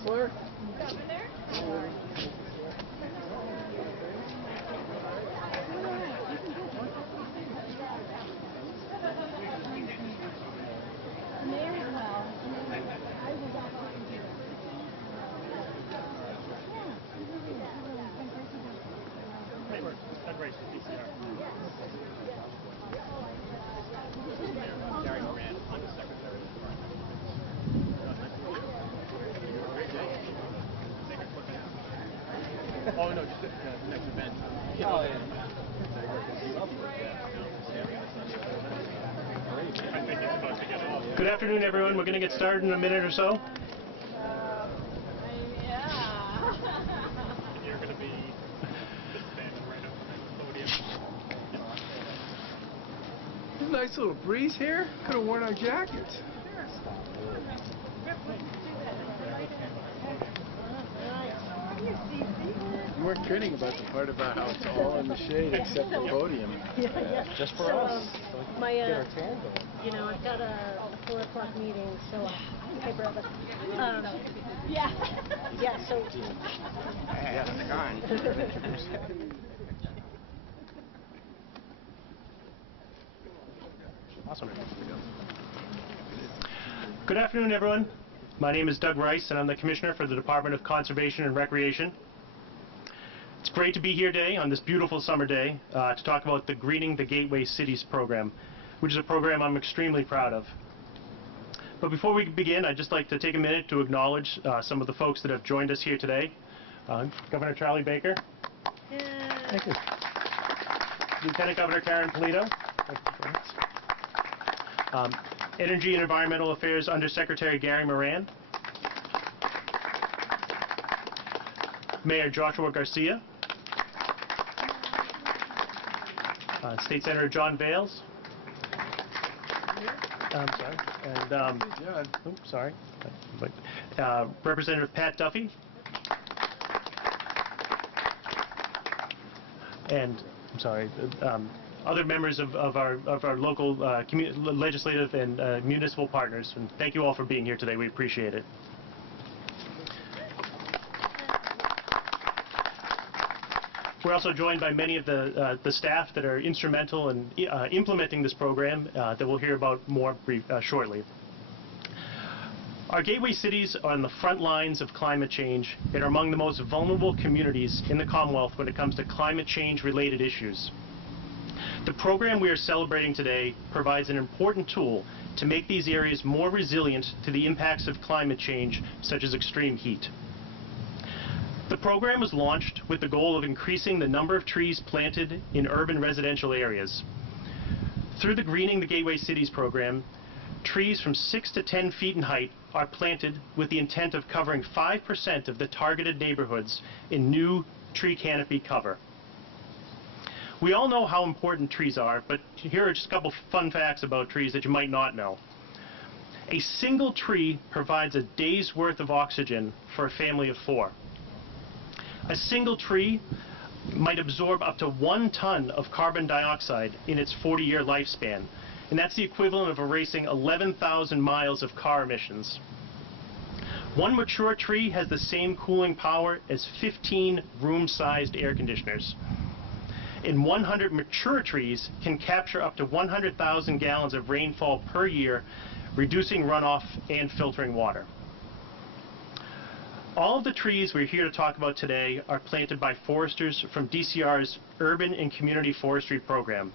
Chancellor. Oh, no, just the next event. Oh, yeah. Good afternoon, everyone. We're going to get started in a minute or so. You're going to be just standing right up behind the podium. Nice little breeze here. Could have worn our jackets. You weren't kidding about the part about how it's all in the shade except the podium. Yeah. Just for so, us. So my, get our tan going. You know, I've got a 4 o'clock meeting, so hey, brother. Yeah. Yeah. So. Hey, how's it going? Awesome. Good afternoon, everyone. My name is Doug Rice, and I'm the Commissioner for the Department of Conservation and Recreation. It's great to be here today on this beautiful summer day to talk about the Greening the Gateway Cities program, which is a program I'm extremely proud of. But before we begin, I'd just like to take a minute to acknowledge some of the folks that have joined us here today. Governor Charlie Baker. Thank you. Lieutenant Governor Karen Polito. Energy and Environmental Affairs Undersecretary Gary Moran. Mayor Joshua Garcia. State Senator John Bales. Sorry. And sorry. Representative Pat Duffy. And I'm sorry. Other members of our local legislative and municipal partners. And thank you all for being here today. We appreciate it. We're also joined by many of the staff that are instrumental in implementing this program that we'll hear about more shortly. Our gateway cities are on the front lines of climate change and are among the most vulnerable communities in the Commonwealth when it comes to climate change related issues. The program we are celebrating today provides an important tool to make these areas more resilient to the impacts of climate change, such as extreme heat. The program was launched with the goal of increasing the number of trees planted in urban residential areas. Through the Greening the Gateway Cities program, trees from 6 to 10 feet in height are planted with the intent of covering 5% of the targeted neighborhoods in new tree canopy cover. We all know how important trees are, but here are just a couple fun facts about trees that you might not know. A single tree provides a day's worth of oxygen for a family of 4. A single tree might absorb up to 1 ton of carbon dioxide in its 40-year lifespan, and that's the equivalent of erasing 11,000 miles of car emissions. One mature tree has the same cooling power as 15 room-sized air conditioners. And 100 mature trees can capture up to 100,000 gallons of rainfall per year, reducing runoff and filtering water. All of the trees we're here to talk about today are planted by foresters from DCR's Urban and Community Forestry Program,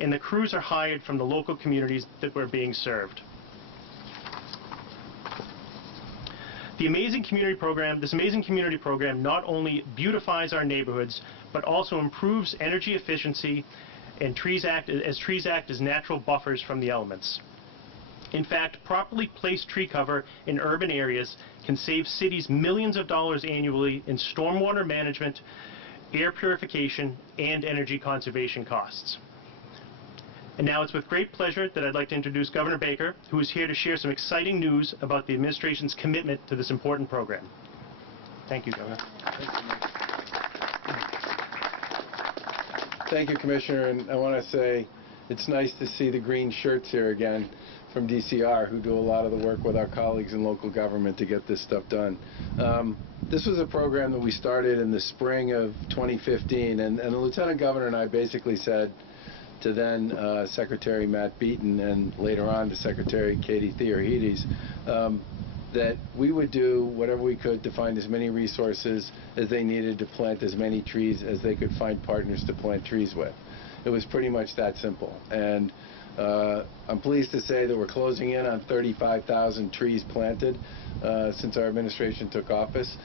and the crews are hired from the local communities that were being served. This amazing community program not only beautifies our neighborhoods, but also improves energy efficiency, and trees act as natural buffers from the elements. In fact, properly placed tree cover in urban areas can save cities millions of dollars annually in stormwater management, air purification, and energy conservation costs. And now it's with great pleasure that I'd like to introduce Governor Baker, who is here to share some exciting news about the administration's commitment to this important program. Thank you, Governor. Thank you, Commissioner, and I want to say it's nice to see the green shirts here again. from DCR who do a lot of the work with our colleagues in local government to get this stuff done. This was a program that we started in the spring of 2015, and the Lieutenant Governor and I basically said to then Secretary Matt Beaton and later on to Secretary Katie Theohidis that we would do whatever we could to find as many resources as they needed to plant as many trees as they could find partners to plant trees with. It was pretty much that simple. And I'm pleased to say that we're closing in on 35,000 trees planted since our administration took office.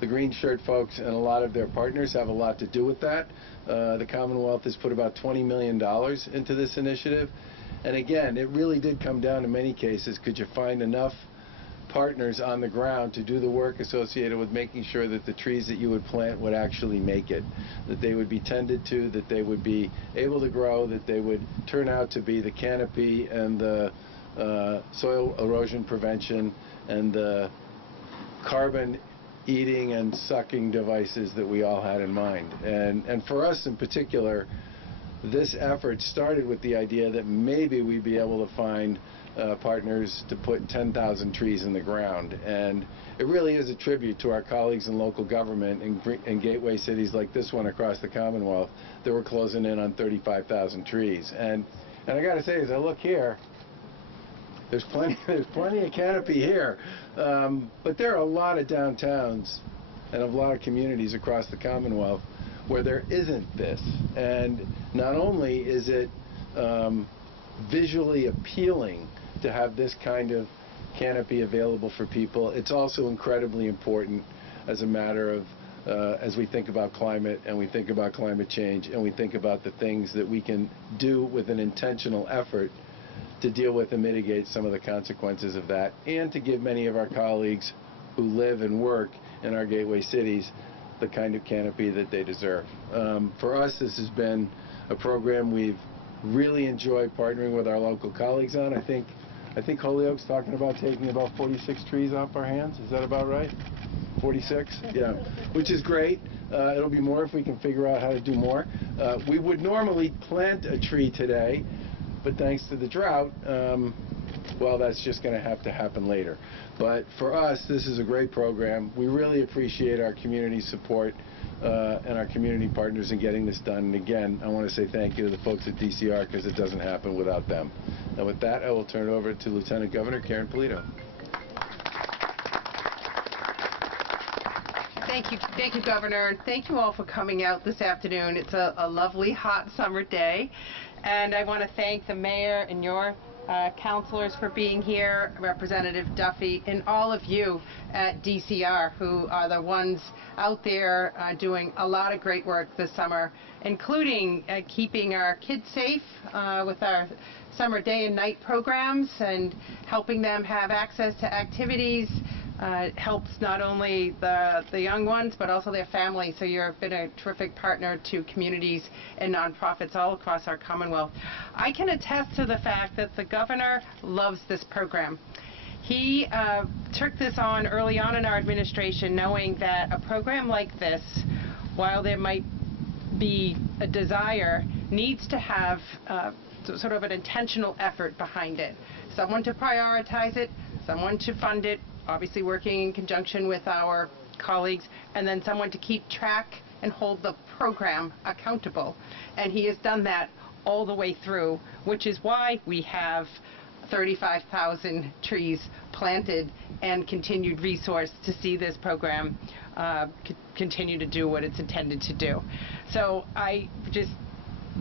The Green Shirt folks and a lot of their partners have a lot to do with that. The Commonwealth has put about $20 million into this initiative. And again, it really did come down to many cases, could you find enough partners on the ground to do the work associated with making sure that the trees that you would plant would actually make it, that they would be tended to, that they would be able to grow, that they would turn out to be the canopy and the soil erosion prevention and the carbon eating and sucking devices that we all had in mind. And for us in particular, this effort started with the idea that maybe we'd be able to find partners to put 10,000 trees in the ground. And it really is a tribute to our colleagues in local government in gateway cities like this one across the Commonwealth that we're closing in on 35,000 trees. And I got to say, as I look here, there's plenty of canopy here. But there are a lot of downtowns and a lot of communities across the Commonwealth where there isn't this. And not only is it visually appealing to have this kind of canopy available for people, it's also incredibly important as a matter of as we think about climate and we think about climate change and we think about the things that we can do with an intentional effort to deal with and mitigate some of the consequences of that, and to give many of our colleagues who live and work in our gateway cities the kind of canopy that they deserve. For us, this has been a program we've really enjoyed partnering with our local colleagues on. I think Holyoke's talking about taking about 46 trees off our hands. Is that about right? 46? Yeah, which is great. It'll be more if we can figure out how to do more. We would normally plant a tree today, but thanks to the drought, well, that's just going to have to happen later. But for us, this is a great program. We really appreciate our community support and our community partners in getting this done. And again, I want to say thank you to the folks at DCR because it doesn't happen without them. And with that, I will turn it over to Lieutenant Governor Karen Polito. Thank you, Governor, and thank you all for coming out this afternoon. It's a lovely, hot summer day, and I want to thank the mayor and your councilors for being here, Representative Duffy, and all of you at DCR who are the ones out there doing a lot of great work this summer, including keeping our kids safe with our summer day and night programs and helping them have access to activities. It helps not only the young ones, but also their families. So you've been a terrific partner to communities and nonprofits all across our Commonwealth. I can attest to the fact that the governor loves this program. He took this on early on in our administration, knowing that a program like this, while there might be a desire, needs to have sort of an intentional effort behind it. Someone to prioritize it, someone to fund it, obviously working in conjunction with our colleagues, and then someone to keep track and hold the program accountable. And he has done that all the way through, which is why we have 35,000 trees planted and continued resource to see this program continue to do what it's intended to do. So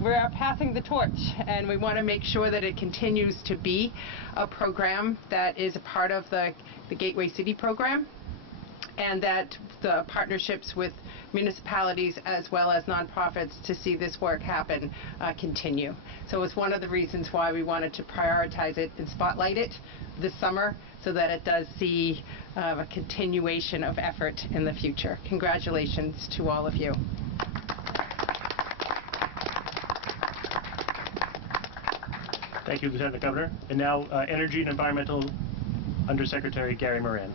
we're passing the torch, and we want to make sure that it continues to be a program that is a part of the Gateway City program, and that the partnerships with municipalities as well as nonprofits to see this work happen continue. So it's one of the reasons why we wanted to prioritize it and spotlight it this summer, so that it does see a continuation of effort in the future. Congratulations to all of you. Thank you, Lieutenant Governor. And now, Energy and Environmental Undersecretary Gary Moran.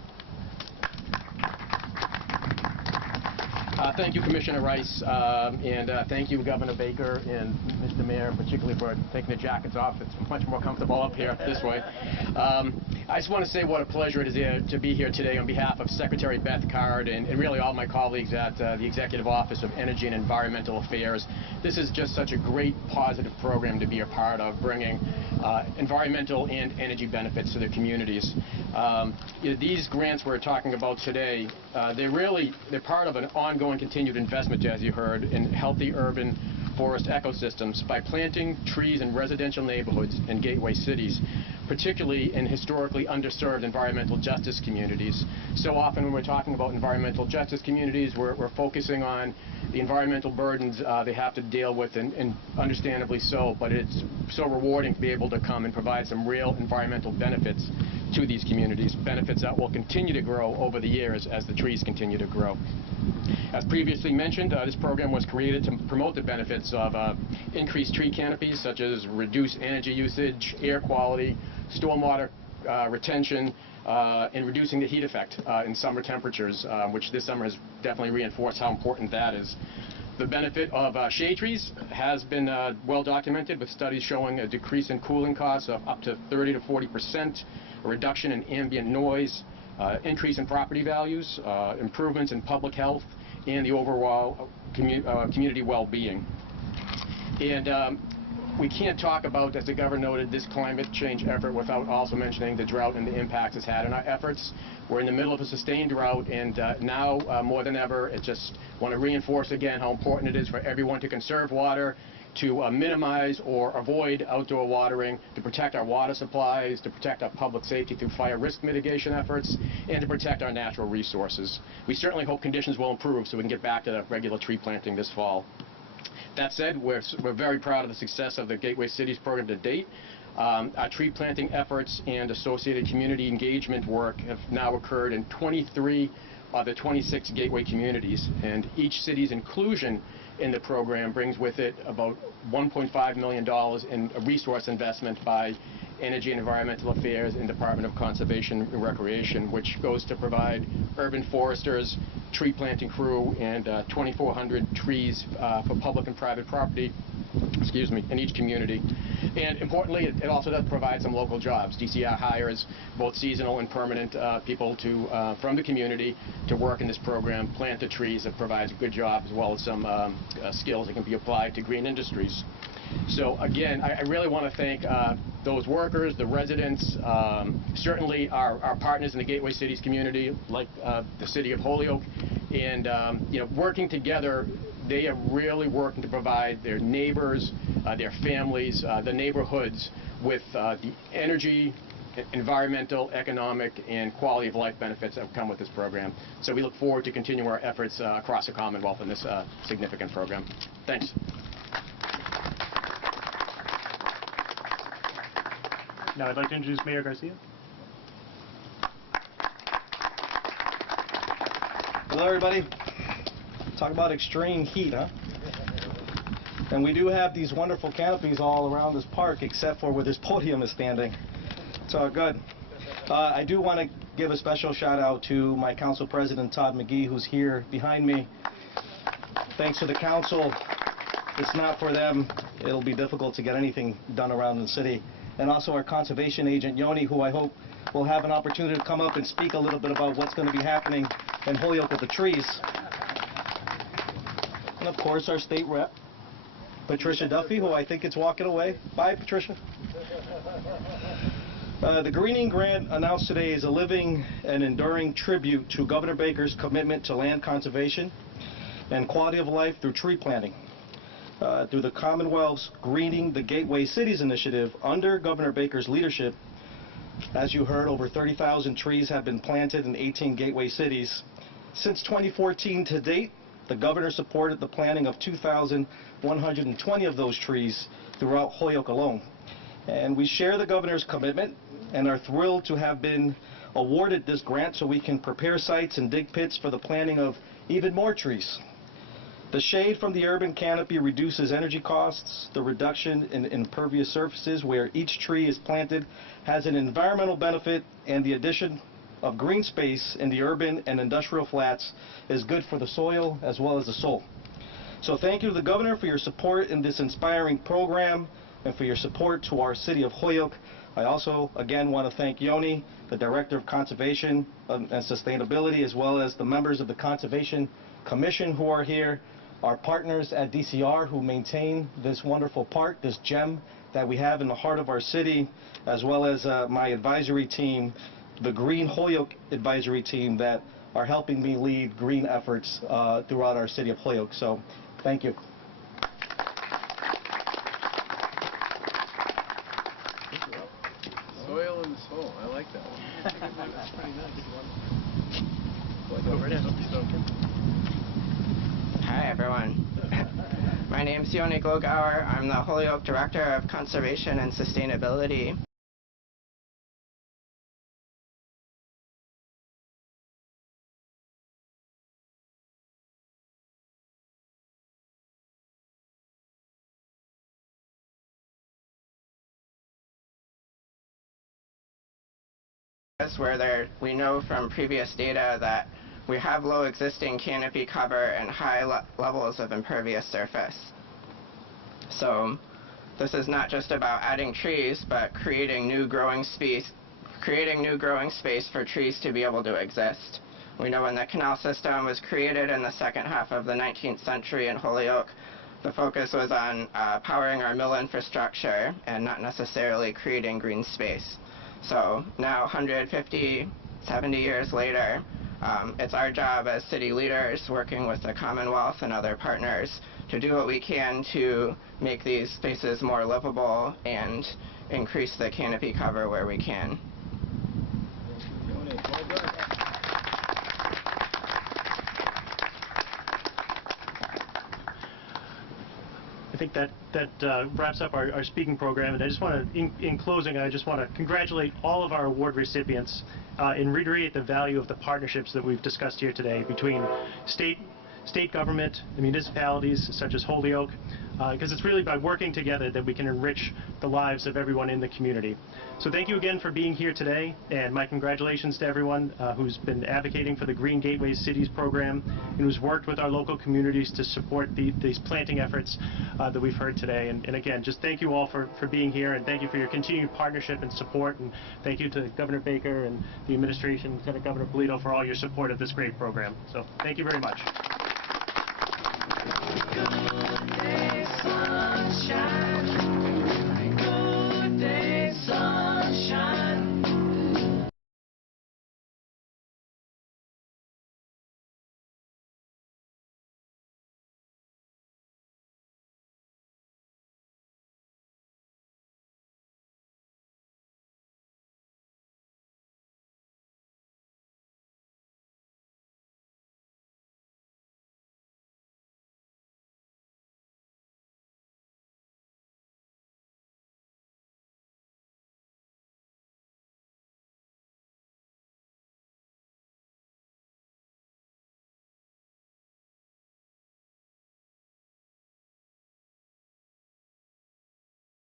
Thank you, Commissioner Rice, and thank you, Governor Baker and Mr. Mayor, particularly for taking the jackets off. It's much more comfortable up here this way. I just want to say what a pleasure it is to be here today on behalf of Secretary Beth Card and really all my colleagues at the Executive Office of Energy and Environmental Affairs. This is just such a great, positive program to be a part of, bringing environmental and energy benefits to the communities. These grants we're talking about today, they're part of an ongoing continued investment, as you heard, in healthy urban forest ecosystems by planting trees in residential neighborhoods and gateway cities, particularly in historically underserved environmental justice communities. So often when we're talking about environmental justice communities, we're focusing on the environmental burdens they have to deal with, and understandably so, but it's so rewarding to be able to come and provide some real environmental benefits to these communities, benefits that will continue to grow over the years as the trees continue to grow. As previously mentioned, this program was created to promote the benefits of increased tree canopies, such as reduced energy usage, air quality, stormwater retention, and reducing the heat effect in summer temperatures, which this summer has definitely reinforced how important that is. The benefit of shade trees has been well documented, with studies showing a decrease in cooling costs of up to 30 to 40%, a reduction in ambient noise, increase in property values, improvements in public health, and the overall community well-being. And we can't talk about, as the governor noted, this climate change effort without also mentioning the drought and the impacts it's had on our efforts. We're in the middle of a sustained drought, and now more than ever, I just want to reinforce again how important it is for everyone to conserve water, to minimize or avoid outdoor watering, to protect our water supplies, to protect our public safety through fire risk mitigation efforts, and to protect our natural resources. We certainly hope conditions will improve so we can get back to the regular tree planting this fall. That said, we're very proud of the success of the Gateway Cities program to date. Our tree planting efforts and associated community engagement work have now occurred in 23 of the 26 Gateway communities, and each city's inclusion in the program brings with it about $1.5 million in resource investment by Energy and Environmental Affairs and Department of Conservation and Recreation, which goes to provide urban foresters, tree planting crew, and 2,400 trees for public and private property, in each community. And importantly, it also does provide some local jobs. DCR hires both seasonal and permanent people from the community to work in this program, plant the trees. It provides a good job, as well as some skills that can be applied to green industries. So again, I really want to thank those workers, the residents, certainly our partners in the Gateway Cities community, like the city of Holyoke, and working together, they are really working to provide their neighbors, their families, the neighborhoods with the energy, environmental, economic, and quality of life benefits that come with this program. So we look forward to continuing our efforts across the Commonwealth in this significant program. Thanks. Now I'd like to introduce Mayor Garcia. Hello, everybody. Talk about extreme heat, huh? And we do have these wonderful canopies all around this park, except for where this podium is standing. It's all good. I do want to give a special shout out to my council president, Todd McGee, who's here behind me. Thanks to the council. It's not for them, it'll be difficult to get anything done around the city. And also our conservation agent, Yoni, who I hope will have an opportunity to come up and speak a little bit about what's going to be happening in Holyoke with the trees. And of course, our state rep, Patricia Duffy, who I think is walking away. Bye, Patricia. The Greening Grant announced today is a living and enduring tribute to Governor Baker's commitment to land conservation and quality of life through tree planting. Through the Commonwealth's Greening the Gateway Cities initiative under Governor Baker's leadership, as you heard, over 30,000 trees have been planted in 18 gateway cities. Since 2014 to date, the governor supported the planting of 2,120 of those trees throughout Holyoke alone. And we share the governor's commitment and are thrilled to have been awarded this grant so we can prepare sites and dig pits for the planting of even more trees. The shade from the urban canopy reduces energy costs. The reduction in impervious surfaces where each tree is planted has an environmental benefit, and the addition of green space in the urban and industrial flats is good for the soil as well as the soul. So thank you to the Governor for your support in this inspiring program and for your support to our city of Holyoke. I also, again, want to thank Yoni, the Director of Conservation and Sustainability, as well as the members of the Conservation Commission who are here, our partners at DCR who maintain this wonderful park, this gem that we have in the heart of our city, as well as my advisory team, the Green Holyoke Advisory Team, that are helping me lead green efforts throughout our city of Holyoke. So, thank you. Soil and soul. I like that one. That's pretty nice. Over it. Hi, everyone. My name is Yoni Glogauer. I'm the Holyoke Director of Conservation and Sustainability. Where we know from previous data that we have low existing canopy cover and high levels of impervious surface. So this is not just about adding trees, but creating new growing space for trees to be able to exist. We know when the canal system was created in the second half of the 19th century in Holyoke, the focus was on powering our mill infrastructure and not necessarily creating green space. So now, 150, 70 years later, it's our job as city leaders, working with the Commonwealth and other partners, to do what we can to make these spaces more livable and increase the canopy cover where we can. I think that wraps up our speaking program, and I just want to, in closing, I just want to congratulate all of our award recipients and reiterate the value of the partnerships that we've discussed here today between state government, the municipalities such as Holyoke, because it's really by working together that we can enrich the lives of everyone in the community. So thank you again for being here today, and my congratulations to everyone who's been advocating for the Green Gateway Cities program and who's worked with our local communities to support these planting efforts that we've heard today. And again, just thank you all for being here, and thank you for your continued partnership and support, and thank you to Governor Baker and the administration, Lieutenant Governor Polito, for all your support of this great program. So thank you very much. Good day, sunshine.